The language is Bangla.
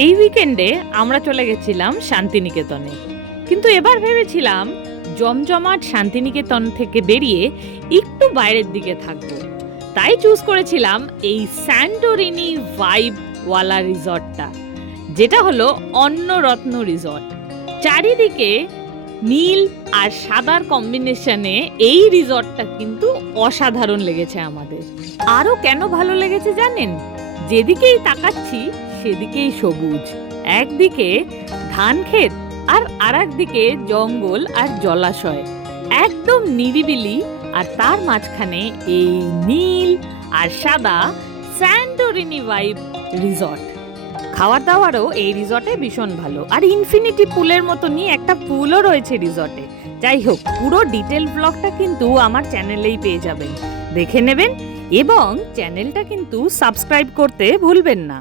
এই উইকেন্ডে আমরা চলে গেছিলাম শান্তিনিকেতনে, কিন্তু এবার ভেবেছিলাম জমজমাট শান্তিনিকেতন থেকে বেরিয়ে একটু বাইরের দিকে থাকবো। তাই চুজ করেছিলাম এই স্যান্টোরিনি ভাইব ওয়ালা রিসর্টটা, যেটা হলো অন্নরত্ন রিসর্ট। চারিদিকে নীল আর সাদার কম্বিনেশনে এই রিসর্টটা কিন্তু অসাধারণ লেগেছে আমাদের। আরও কেন ভালো লেগেছে জানেন? যেদিকেই তাকাচ্ছি সেদিকেই সবুজ, একদিকে ধান ক্ষেত আর আরেকদিকে জঙ্গল আর জলাশয়, একদম নিরিবিলি, আর তার মাঝখানে এই নীল আর সাদা স্যান্টোরিনি ভাইব রিসর্ট। খাওয়ার দাওয়ারও এই রিসর্টে ভীষণ ভালো, আর ইনফিনিটি পুলের মতনই একটা পুলও রয়েছে রিসর্টে। যাই হোক, পুরো ডিটেল ব্লগটা কিন্তু আমার চ্যানেলেই পেয়ে যাবেন, দেখে নেবেন, এবং চ্যানেলটা কিন্তু সাবস্ক্রাইব করতে ভুলবেন না।